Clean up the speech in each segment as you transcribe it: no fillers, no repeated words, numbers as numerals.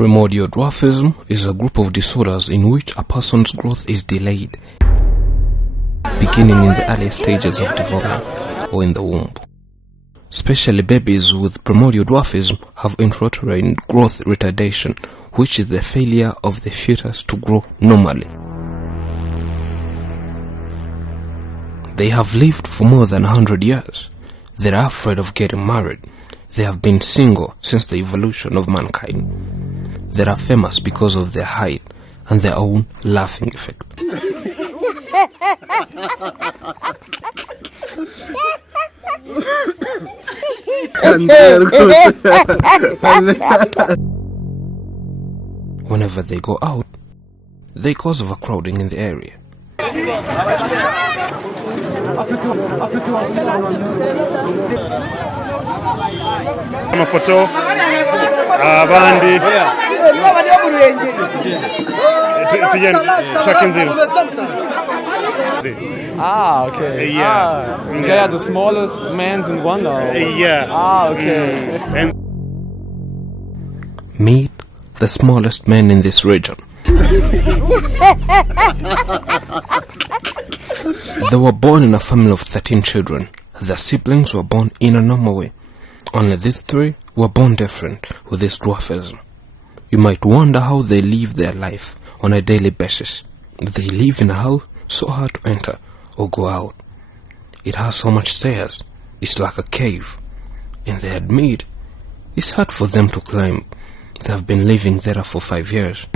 Primordial dwarfism is a group of disorders in which a person's growth is delayed, beginning in the earlier stages of development or in the womb. Especially babies with primordial dwarfism have intrauterine growth retardation, which is the failure of the fetus to grow normally. They have lived for more than 100 years. They are afraid of getting married. They have been single since the evolution of mankind. They are famous because of their height and their own laughing effect. Whenever they go out, they cause overcrowding in the area. Amafoto abandi okay. They are the smallest men in Rwanda. Okay. Meet the smallest man in this region. They were born in a family of 13 children. Their siblings were born in a normal way. Only these 3 were born different with this dwarfism. You might wonder how they live their life on a daily basis. They live in a house so hard to enter or go out. It has so much stairs, it's like a cave. And they admit it's hard for them to climb. They have been living there for 5 years.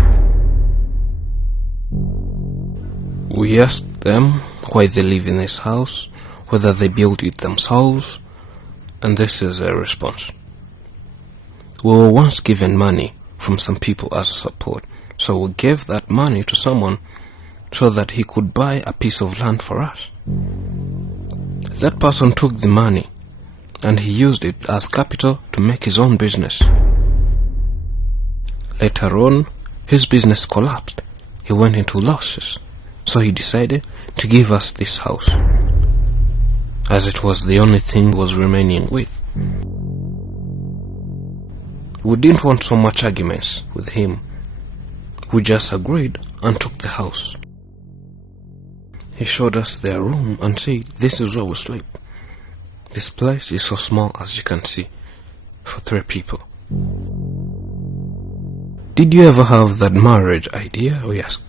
We asked them why they live in this house, whether they built it themselves, and this is their response. We were once given money from some people as support, so we gave that money to someone so that he could buy a piece of land for us. That person took the money and he used it as capital to make his own business. Later on, his business collapsed. He went into losses, so he decided to give us this house, as it was the only thing he was remaining with. We didn't want so much arguments with him. We just agreed and took the house. He showed us their room and said, "This is where we sleep. This place is so small, as you can see, for 3 people." Did you ever have that marriage idea? We asked.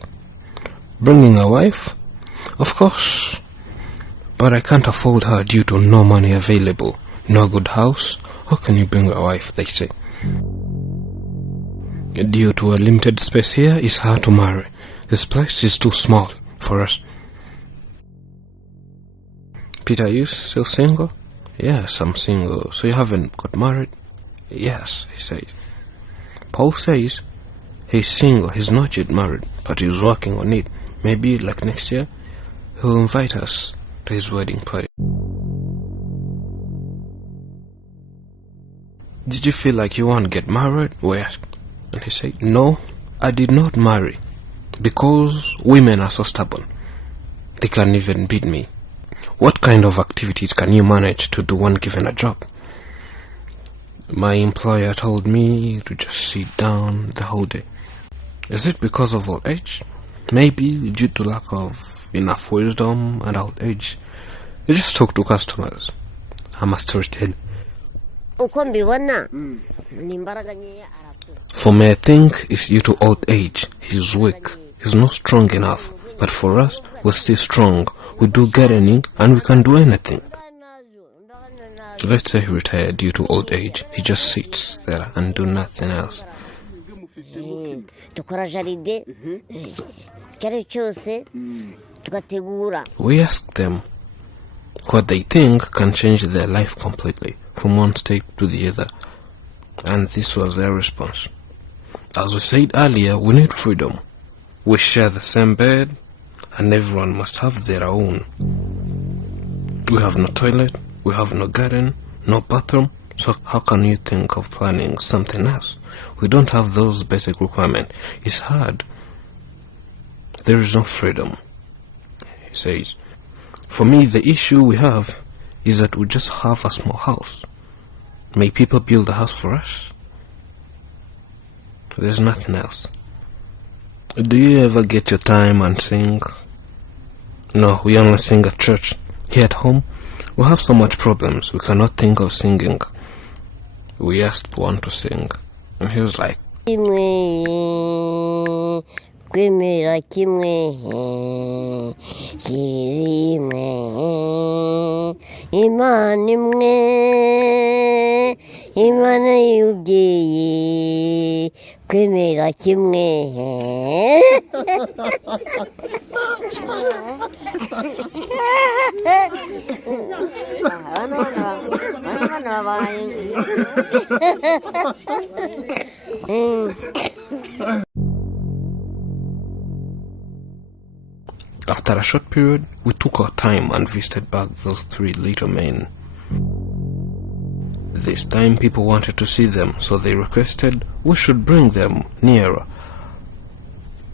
Bringing a wife? Of course. But I can't afford her due to no money available, no good house. How can you bring a wife, they say. Due to a limited space here, it's hard to marry. This place is too small for us. Peter, are you still single? Yes, I'm single. So you haven't got married? Yes, he says. Paul says he's single, he's not yet married, but he's working on it. Maybe like next year, he'll invite us to his wedding party. Did you feel like you want to get married? We asked. And he said, no, I did not marry, because women are so stubborn. They can't even beat me. What kind of activities can you manage to do when given a job? My employer told me to just sit down the whole day. Is it because of old age? Maybe due to lack of enough wisdom and old age. You just talk to customers. I'm a storyteller. For me, I think it's due to old age. He's weak. He's not strong enough. But for us, we're still strong. We do gardening and we can do anything. Let's say he retired due to old age. He just sits there and do nothing else. We asked them what they think can change their life completely from one state to the other, and this was their response. As we said earlier, we need freedom. We share the same bed and everyone must have their own. We have no toilet, we have no garden, no bathroom, so how can you think of planning something else? We don't have those basic requirements. It's hard. There is no freedom, he says. For me, the issue we have is that we just have a small house. May people build a house for us? There's nothing else. Do you ever get your time and sing? No, we only sing at church. Here at home, we have so much problems, we cannot think of singing. We asked one to sing, and he was like, Kwemera kimwe kirimwe Imana imwe Imana y'ubyeyi kwemera kimwe After a short period, we took our time and visited back those 3 little men. This time people wanted to see them, so they requested we should bring them nearer.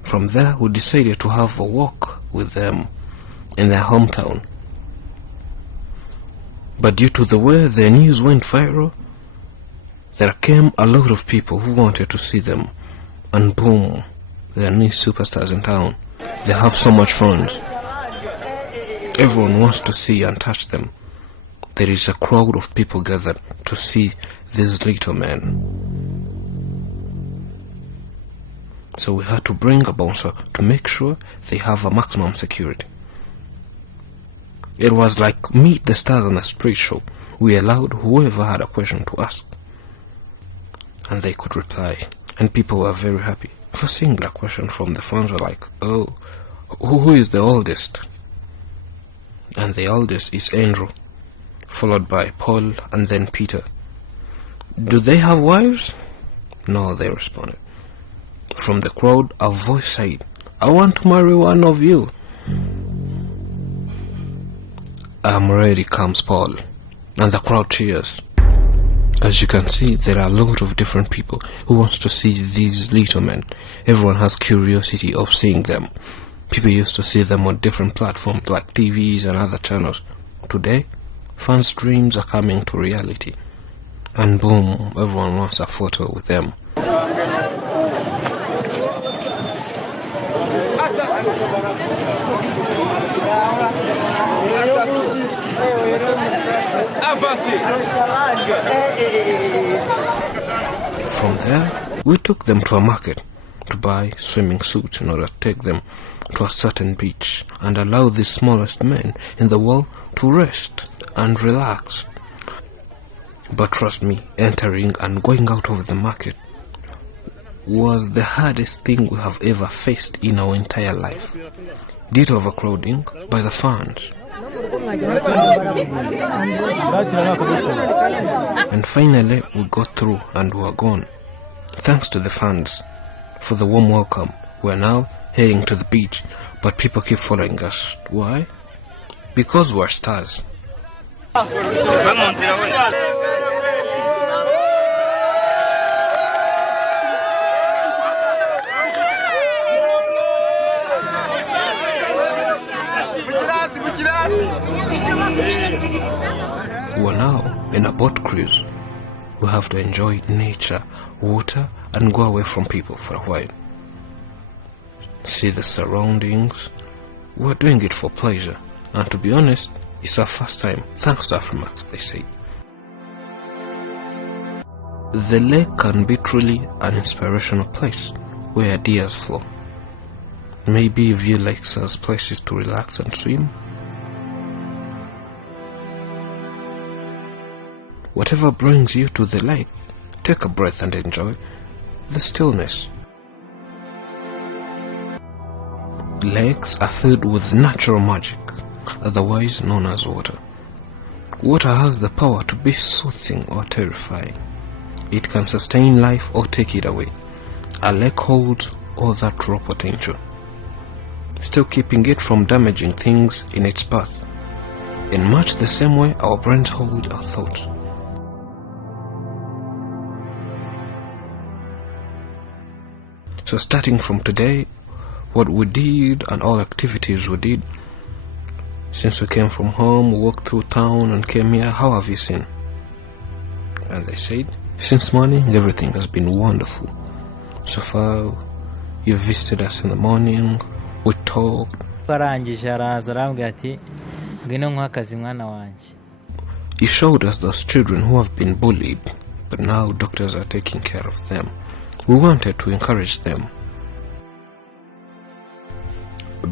From there, we decided to have a walk with them in their hometown. But due to the way their news went viral, there came a lot of people who wanted to see them, and boom, they are new superstars in town. They have so much fun. Everyone wants to see and touch them. There is a crowd of people gathered to see these little men. So we had to bring a bouncer to make sure they have a maximum security. It was like Meet the Stars on a street show. We allowed whoever had a question to ask, and they could reply, and people were very happy. For seeing that question from the fans were like, oh, who is the oldest? And the oldest is Andrew, followed by Paul and then Peter. Do they have wives? No, they responded. From the crowd, a voice said, I want to marry one of you. I'm ready, comes Paul, and the crowd cheers. As you can see, there are a lot of different people who wants to see these little men. Everyone has curiosity of seeing them. People used to see them on different platforms like TVs and other channels. Today, fans' dreams are coming to reality. And boom, everyone wants a photo with them. From there, we took them to a market to buy swimming suits in order to take them to a certain beach and allow the smallest men in the world to rest and relax. But trust me, entering and going out of the market was the hardest thing we have ever faced in our entire life, due to overcrowding by the fans. And finally we got through and were gone. Thanks to the fans for the warm welcome. We're now heading to the beach, but people keep following us. Why? Because we're stars. We're now in a boat cruise. We have to enjoy nature, water, and go away from people for a while. See the surroundings. We're doing it for pleasure, and to be honest, it's our first time, thanks to Afrimax, they say. The lake can be truly an inspirational place where ideas flow. Maybe you view lakes as places to relax and swim. Whatever brings you to the lake, take a breath and enjoy the stillness. Lakes are filled with natural magic, otherwise known as water. Water has the power to be soothing or terrifying. It can sustain life or take it away. A lake holds all that raw potential, still keeping it from damaging things in its path. In much the same way our brains hold our thoughts. So starting from today, what we did and all activities we did, since we came from home, walked through town and came here, how have you seen? And they said, since morning everything has been wonderful. So far, you visited us in the morning, we talked. arangije araza arambwira ati ngwino nkwa akazi mwana wanjye. You showed us those children who have been bullied, but now doctors are taking care of them. We wanted to encourage them.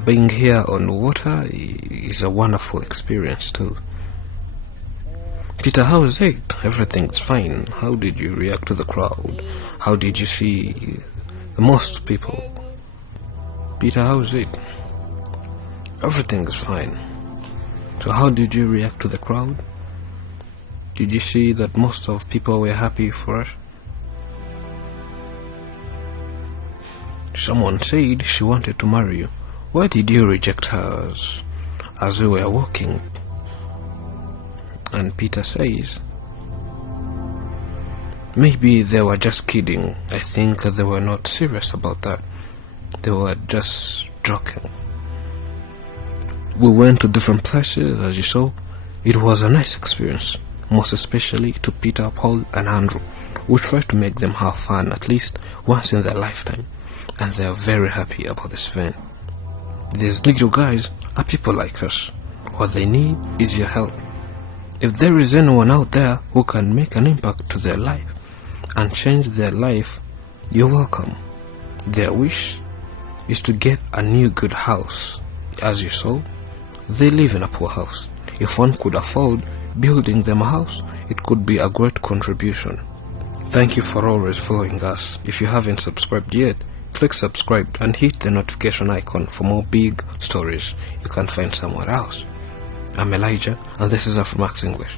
Being here on water is a wonderful experience too. Peter, how is it? Everything's fine. How did you react to the crowd? How did you see most people? Peter, how is it? Everything is fine. So how did you react to the crowd? Did you see that most of people were happy for us? Someone said she wanted to marry you. Why did you reject her as we were walking? And Peter says, maybe they were just kidding. I think they were not serious about that. They were just joking. We went to different places, as you saw. It was a nice experience, most especially to Peter, Paul, and Andrew. We tried to make them have fun at least once in their lifetime, and they are very happy about this event. These little guys are people like us. What they need is your help. If there is anyone out there who can make an impact to their life and change their life, you're welcome. Their wish is to get a new good house. As you saw, they live in a poor house. If one could afford building them a house, it could be a great contribution. Thank you for always following us. If you haven't subscribed yet, click subscribe and hit the notification icon for more big stories you can't find somewhere else. I'm Elijah, and this is Afro Max English.